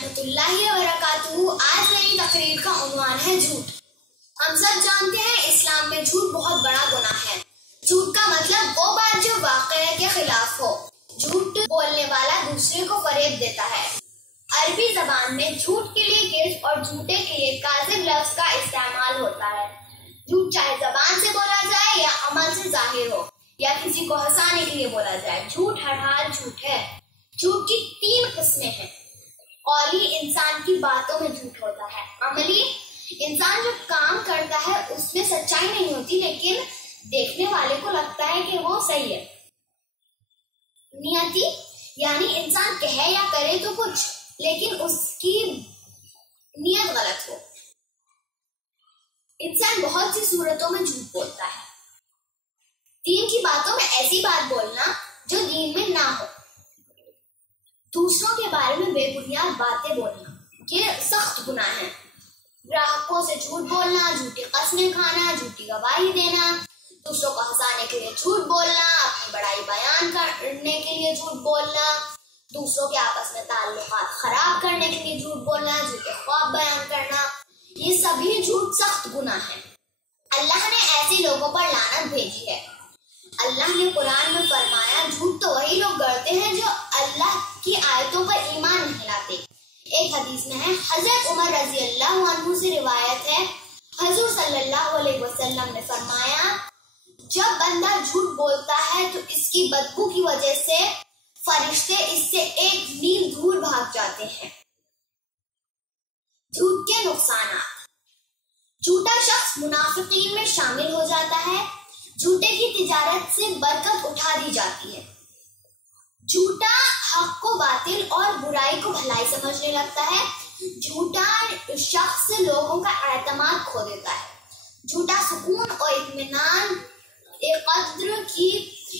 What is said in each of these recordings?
रहमतुल्लाहि व बरकातुहू। आज मेरी तकरीर का उन्वान है झूठ। हम सब जानते हैं इस्लाम में झूठ बहुत बड़ा गुनाह है। झूठ का मतलब वो बात जो वाक़या के खिलाफ हो। झूठ बोलने वाला दूसरे को फरेब देता है। अरबी जबान में झूठ के लिए किज़्ब और झूठे के लिए काज़िब लफ्ज का इस्तेमाल होता है। झूठ चाहे जबान से बोला जाए या अमल से जाहिर हो या किसी को हंसाने के लिए बोला जाए, झूठ हर हाल झूठ है। झूठ की 3 किस्में हैं। कौली, इंसान की बातों में झूठ होता है। अमली, इंसान जो काम करता है उसमें सच्चाई नहीं होती लेकिन देखने वाले को लगता है कि वो सही है। नियति, यानी इंसान कहे या करे तो कुछ लेकिन उसकी नियत गलत हो। इंसान बहुत सी सूरतों में झूठ बोलता है। दीन की बातों में ऐसी बात बोलना जो दीन में ना हो। दूसरों के बारे में बेबुनियाद बातें बोलना, ये सख्त गुनाह है। ग्राहकों से झूठ बोलना, झूठी कस्में खाना, झूठी गवाही देना, दूसरों को हंसाने के लिए झूठ बोलना, अपनी बड़ाई बयान करने के लिए झूठ बोलना, दूसरों के आपस में ताल्लुकात खराब करने के लिए झूठ बोलना, झूठे ख्वाब बयान करना, ये सभी झूठ सख्त गुनाह है। अल्लाह ने ऐसे लोगों पर लानत भेजी है। अल्लाह ने कुरान में फरमाया, झूठ तो वही लोग गढ़ते हैं जो अल्लाह की आयतों पर ईमान नहीं लाते। एक हदीस में है, हजरत उमर रजी अल्लाह अन्हु से रिवायत है, हुजूर सल्लल्लाहु अलैहि वसल्लम ने फरमाया, जब बंदा झूठ बोलता है तो इसकी बदबू की वजह से फरिश्ते इससे 1 मील दूर भाग जाते हैं। झूठ के नुकसानात। झूठा शख्स मुनाफिकीन में शामिल हो जाता है। झूठे की तिजारत से बरकत उठा दी जाती है। झूठा हक को बातिल और बुराई को भलाई समझने लगता है। झूठा शख्स लोगों का एतमाद खो देता है। झूठा सुकून और इत्मीनान कद्र की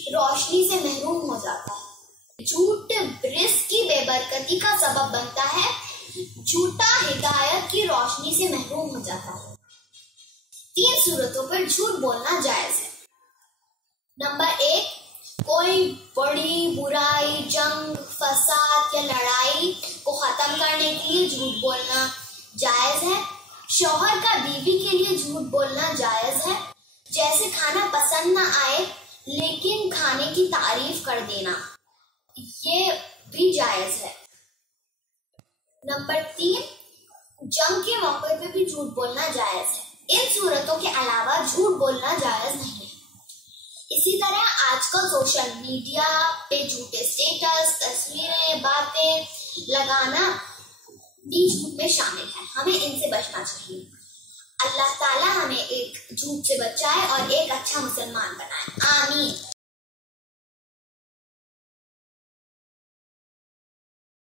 रोशनी से महरूम हो जाता है। झूठ रिज़्क़ की बेबरकती का सबब बनता है। झूठा हिदायत की रोशनी से महरूम हो जाता है। 3 सूरतों पर झूठ बोलना जायज है। नंबर 1, कोई बड़ी बुराई, जंग, फसाद या लड़ाई को खत्म करने के लिए झूठ बोलना जायज है। शौहर का बीवी के लिए झूठ बोलना जायज है। जैसे खाना पसंद ना आए लेकिन खाने की तारीफ कर देना, ये भी जायज है। नंबर 3, जंग के मौके पे भी झूठ बोलना जायज है। इन सूरतों के अलावा झूठ बोलना जायज नहीं है। इसी तरह आजकल सोशल मीडिया पे झूठे स्टेटस, तस्वीरें, बातें लगाना भी झूठ में शामिल है। हमें इनसे बचना चाहिए। अल्लाह ताला हमें एक झूठ से बचाए और एक अच्छा मुसलमान बनाए। आमीन।